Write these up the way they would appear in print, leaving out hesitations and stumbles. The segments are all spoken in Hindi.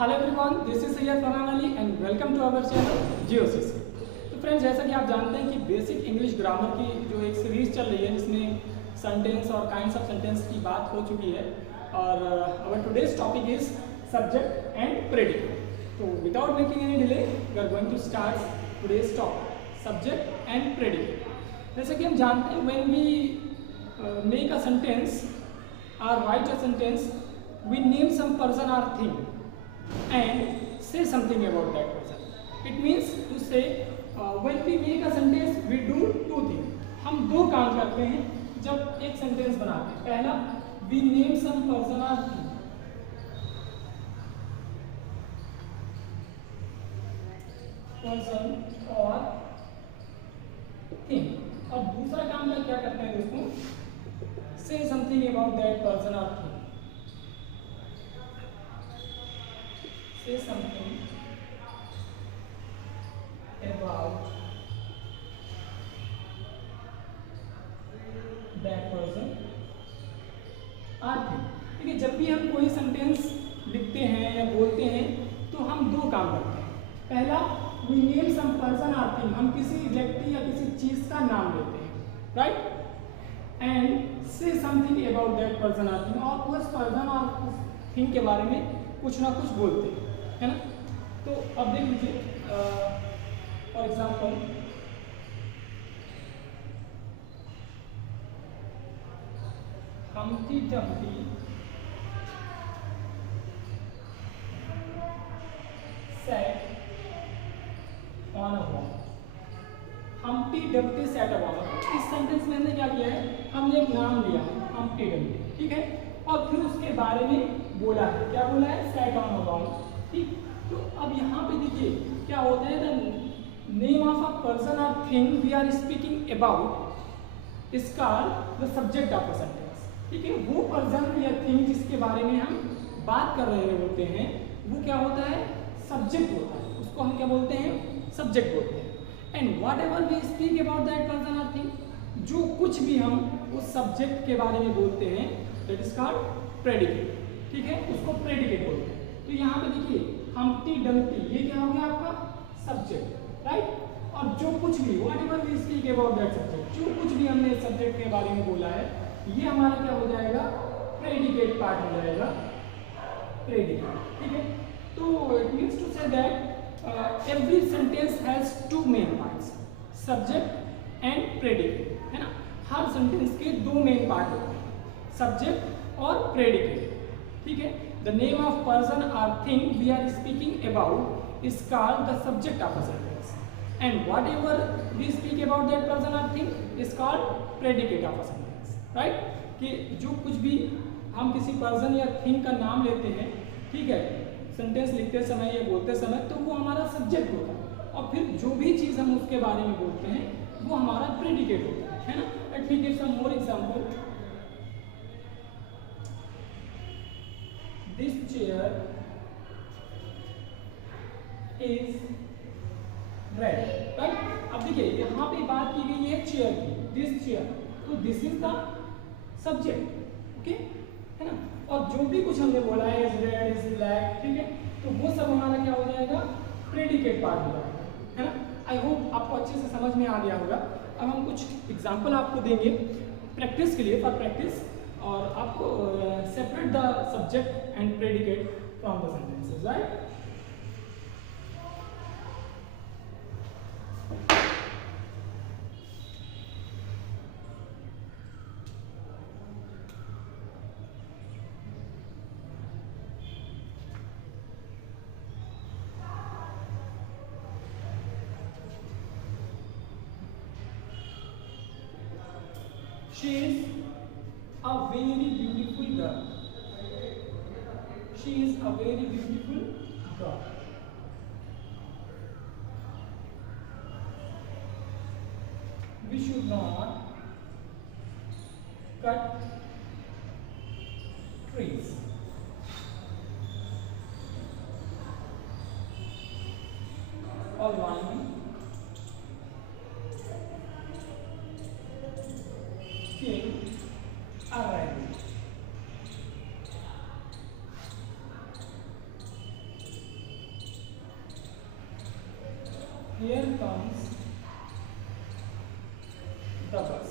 Hello everyone, this is Syed Farhan Ali and welcome to our channel GeoCC। तो फ्रेंड्स, जैसा कि आप जानते हैं कि बेसिक इंग्लिश ग्रामर की जो एक सीरीज चल रही है जिसमें सेंटेंस और काइंड्स ऑफ सेंटेंस की बात हो चुकी है और our today's topic is subject and predicate. तो without making any delay we are going to start today's topic subject and predicate. जैसा कि हम जानते हैं, when we make a sentence और write a sentence, we name some person or thing and say something about that person. It means to say when we make a sentence we do two things. हम दो काम करते हैं जब एक सेंटेंस बनाते हैं। पहला, we name some person or thing, person or thing, और दूसरा काम में क्या करते हैं दोस्तों, say something about that person or thing, say something about that person or thing। ठीक है, जब भी हम कोई सेंटेंस लिखते हैं या बोलते हैं तो हम दो काम करते हैं। पहला, we name some person or thing, हम किसी व्यक्ति या किसी चीज का नाम लेते हैं, right, and say something about that person or thing, और उस पर्सन और उस थिंग के बारे में कुछ ना कुछ बोलते हैं, है ना। तो अब देख लीजिए, for example Humpty Dumpty sat on a wall। Humpty Dumpty sat on a wall। इस सेंटेंस में हमने क्या किया है, हमने एक नाम लिया है हम्टी डम्टी, ठीक है, और फिर उसके बारे में बोला है। क्या बोला है? sat on a wall। ठीक, तो अब यहाँ पे देखिए क्या होता है, the name of a person और thing we are speaking about is called the subject of a sentence. ठीक है, वो पर्सन या थिंग जिसके बारे में हम बात कर रहे होते हैं वो क्या होता है? सब्जेक्ट होता है, उसको हम क्या बोलते हैं? सब्जेक्ट बोलते हैं। And whatever we speak about that person और थिंग, जो कुछ भी हम उस सब्जेक्ट के बारे में बोलते हैं दैट इज कॉल्ड प्रेडिकेट। ठीक है, उसको प्रेडिकेट बोलते हैं। तो यहाँ पे देखिए हम्टी डम्टी, ये क्या हो गया आपका? Subject, right. और जो कुछ भी whatever we speak about that subject, जो कुछ भी हमने सब्जेक्ट के बारे में बोला है, ये हमारा क्या हो जाएगा? प्रेडिकेट पार्ट हो जाएगा, प्रेडिकेट। ठीक है, तो it means to say that every sentence has two main parts, subject and predicate, है ना। हर सेंटेंस के दो मेन पार्ट होते हैं, सब्जेक्ट और प्रेडिकेट। ठीक है, the name of person or thing we are speaking about is called the subject of a sentence, and whatever we speak about that person or thing is called predicate of a sentence, right। कि जो कुछ भी हम किसी पर्सन या थिंग का नाम लेते हैं, ठीक है, सेंटेंस लिखते समय या बोलते समय, तो वो हमारा सब्जेक्ट होता है, और फिर जो भी चीज़ हम उसके बारे में बोलते हैं वो हमारा प्रेडिकेट होता है ना। Let me give some more example. This chair is red, right? अब देखिए यहाँ पे बात की गई है चेयर की, दिस चेयर, तो this is the subject, okay, है ना। और जो भी कुछ हमने बोला है, इज रेड, इज ब्लैक, ठीक है, तो वो सब हमारा क्या हो जाएगा? प्रेडिकेट पार्ट हो जाएगा, है ना। आई होप आपको अच्छे से समझ में आ गया होगा। अब हम कुछ एग्जाम्पल आपको देंगे प्रैक्टिस के लिए, फॉर प्रैक्टिस, और आपको separate the subject and predicate from the sentences, right. She is a very beautiful girl. She is a very beautiful girl. We should not cut trees. Or one king arrived. Here comes the bus.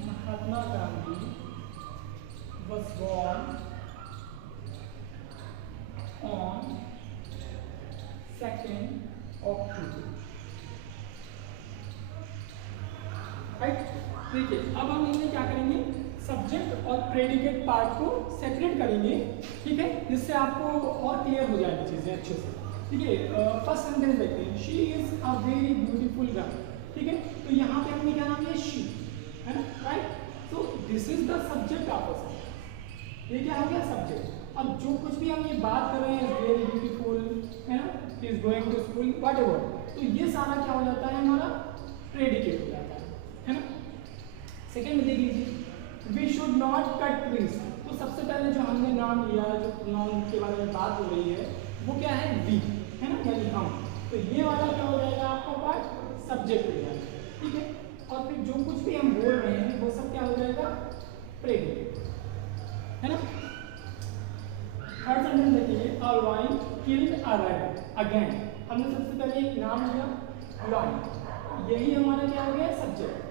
Mahatma Gandhi was born on 2nd October. Right, देखिए अब हम इनमें क्या करेंगे, सब्जेक्ट और प्रेडिकेट पार्ट को सेपरेट करेंगे, ठीक है, जिससे आपको और क्लियर हो जाएगी चीजें अच्छे से। ठीक है, फर्स्ट सेंटेंस देखते हैं, she is a very beautiful girl. ठीक है, तो यहाँ पे हमने क्या नाम लिया, शी, है ना, right. So this is the subject of a sentence. ये क्या हो गया, सब्जेक्ट। अब जो कुछ भी हम ये बात कर रहे हैं, वेरी ब्यूटीफुल, है ना, she is going to school, whatever, तो ये सारा क्या हो जाता है, हमारा प्रेडिकेट हो जाता है ना। सेकेंड में देख लीजिए, we should not cut trees. तो सबसे पहले जो हमने नाम लिया, जो प्रोनाउन के बारे में बात हो रही है, वो क्या है, वी, है ना, यानी हम। तो ये वाला क्या हो जाएगा आपका पार्ट, सब्जेक्ट हो जाएगा। ठीक है, और फिर जो कुछ भी हम बोल रहे हैं वो सब क्या हो जाएगा, प्रेडिकेट, है ना। थर्ड सेंटेंस देखिए, a lion killed a rabbit again. हमने सबसे पहले एक नाम लिया, लायन, यही हमारा क्या हो गया, सब्जेक्ट।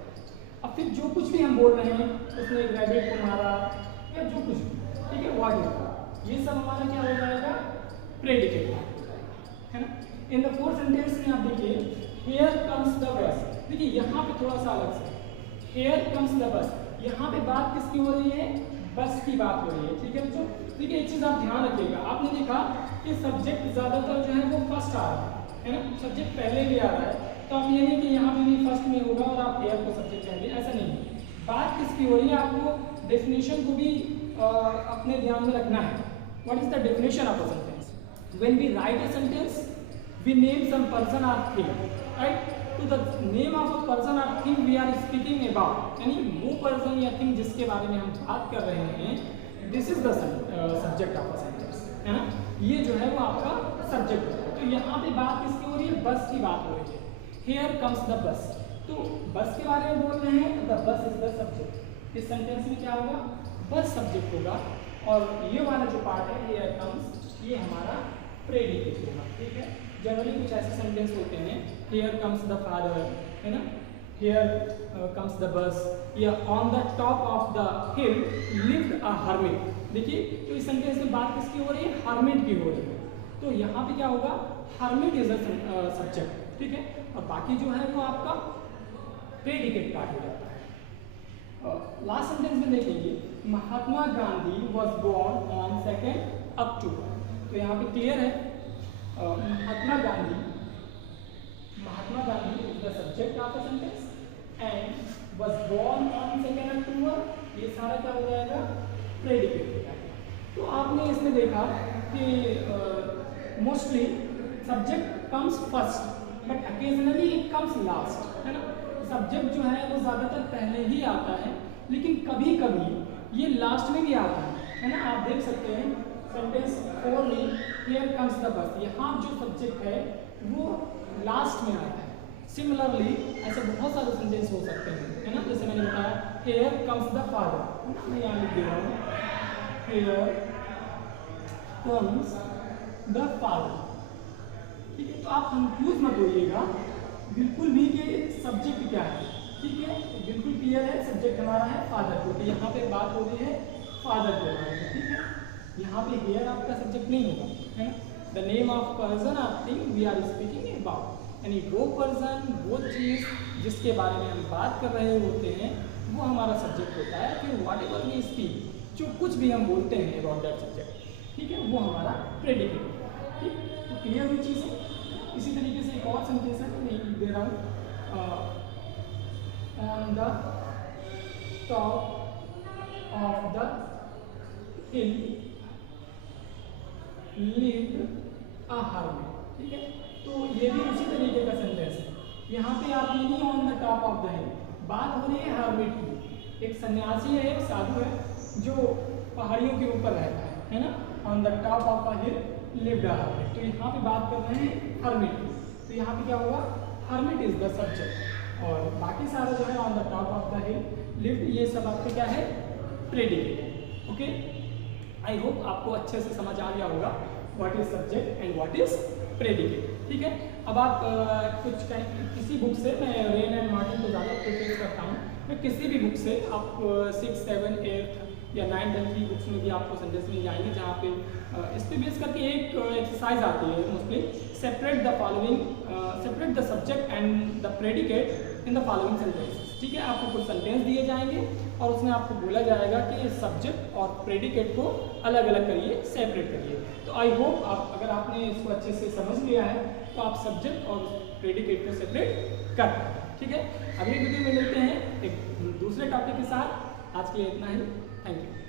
अब फिर जो कुछ भी हम बोल रहे हैं, उसने एक रैबिट को मारा या जो कुछ भी, ठीक है, व्हाट, ये सब हमारा क्या हो जाएगा, प्रेडिकेट हो जाएगा, है ना। इन द फोर्थ सेंटेंस में आप देखिए, हियर कम्स द बस। देखिए यहाँ पे थोड़ा सा अलग से, हियर कम्स द बस, यहाँ पे बात किसकी हो रही है, बस की बात हो रही है। ठीक है बच्चों, देखिए एक चीज आप ध्यान रखिएगा, आपने देखा कि सब्जेक्ट ज्यादातर जो है वो फर्स्ट आ रहा है ना, सब्जेक्ट पहले भी आ रहा है, तो आप ये नहीं कि यहाँ पे भी फर्स्ट में होगा और आप हेयर को सब्जेक्ट कहेंगे, ऐसा नहीं। बात किसकी हो रही है, आपको डेफिनेशन को भी अपने ध्यान में रखना है। What is the definition of a sentence? When we write a sentence, we name some person और थिंग, राइट। तो the name of a person और thing we are speaking about, यानी वो पर्सन या थिंग जिसके बारे में हम बात कर रहे हैं, this is the subject of a sentence, है ना, ये जो है वो आपका सब्जेक्ट है। तो यहाँ पे बात किसकी हो रही है, बस की बात हो रही है। Here comes the bus, तो बस के बारे में बोल रहे हैं, the bus is the subject। इस सेंटेंस में क्या होगा, बस सब्जेक्ट होगा, और ये वाला जो पार्ट है, here comes, ये हमारा प्रेडिकेट होगा। ठीक है, जनरली कुछ ऐसे सेंटेंस होते हैं, here comes the father, है ना, here comes the bus, या on the top of the hill lived a hermit। देखिए, तो इस सेंटेंस में बात किसकी हो रही है, hermit की हो रही है। तो यहाँ पे क्या होगा, hermit is a subject, ठीक है, और बाकी जो है वो आपका प्रेडिकेट पार्ट हो जाता है। लास्ट सेंटेंस में देखेंगे, Mahatma Gandhi was born on 2nd October. तो यहाँ पे क्लियर है, Mahatma Gandhi is the subject of the sentence and was born on 2nd October. ये सारा क्या हो जाएगा, प्रेडिकेट हो जाएगा। तो आपने इसमें देखा कि mostly subject comes first but occasionally it comes last, है ना। सब्जेक्ट जो है वो ज़्यादातर पहले ही आता है, लेकिन कभी कभी ये लास्ट में भी आता है ना। आप देख सकते हैं सेंटेंस 4 में, हियर कम्स द बस, यहाँ जो सब्जेक्ट है वो लास्ट में आता है। सिमिलरली ऐसे बहुत सारे सेंटेंस हो सकते हैं, है ना, जैसे मैंने बताया, हियर कम्स द फादर, मैं यहाँ लिख दे रहा हूँ, हियर कम्स द फादर। ठीक है, तो आप कंफ्यूज मत होइएगा बिल्कुल भी कि सब्जेक्ट क्या है। ठीक है, बिल्कुल क्लियर है, सब्जेक्ट हमारा है फादर, क्योंकि यहाँ पे बात हो रही है फादर के बारे में। ठीक है, यहाँ पे हियर आपका सब्जेक्ट नहीं होगा, है ना। द नेम ऑफ पर्सन और thing we are speaking about, यानी वो पर्सन, वो चीज़ जिसके बारे में हम बात कर रहे होते हैं, वो हमारा सब्जेक्ट होता है। फिर व्हाट एवर वी स्पीक, जो कुछ भी हम बोलते हैं अबाउट दैट सब्जेक्ट, ठीक है, वो हमारा प्रेडिकेट होता है। ठीक, तो क्लियर हुई चीज़ है। इसी तरीके से एक और सेंटेंस है, मैं लिख दे रहा हूँ, on the top of the hill lived a hermit. ठीक है, तो ये भी उसी तरीके का सेंटेंस है। यहाँ पे आप ये नहीं on the top of the हिल, बात हो रही है हर्मिट की। एक सन्यासी है, एक साधु है जो पहाड़ियों के ऊपर रहता है ना। On the top of the hill lived a hermit, तो यहाँ पे बात कर रहे हैं हर्मिट की। तो यहाँ पे क्या होगा, हर्मिट इज द सब्जेक्ट, और बाकी सारा जो है on the top of the hill lived, ये सब आपका क्या है, प्रेडिकेट है। ओके, आई होप आपको अच्छे से समझ आ गया होगा what is subject and what is predicate. ठीक है, अब आप किसी बुक से, मैं रेन एंड मार्टिन को ज़्यादा प्रेफर करता हूँ, मैं किसी भी बुक से आप 6, 7, 8 या 9 10 की बुक्स में भी आपको सेंटेंस मिल जाएंगे जहाँ पे इस पे बेस करके एक एक्सरसाइज आती है mostly, separate the subject and the predicate in the following sentences. ठीक है, आपको कुछ सेंटेंस दिए जाएंगे और उसमें आपको बोला जाएगा कि सब्जेक्ट और प्रेडिकेट को अलग अलग करिए, सेपरेट करिए। तो आई होप अगर आपने इसको अच्छे से समझ लिया है तो आप सब्जेक्ट और प्रेडिकेट को सेपरेट कर पाए। ठीक है, अगली वीडियो में मिलते हैं एक दूसरे टॉपिक के साथ। आज के लिए इतना ही, थैंक यू।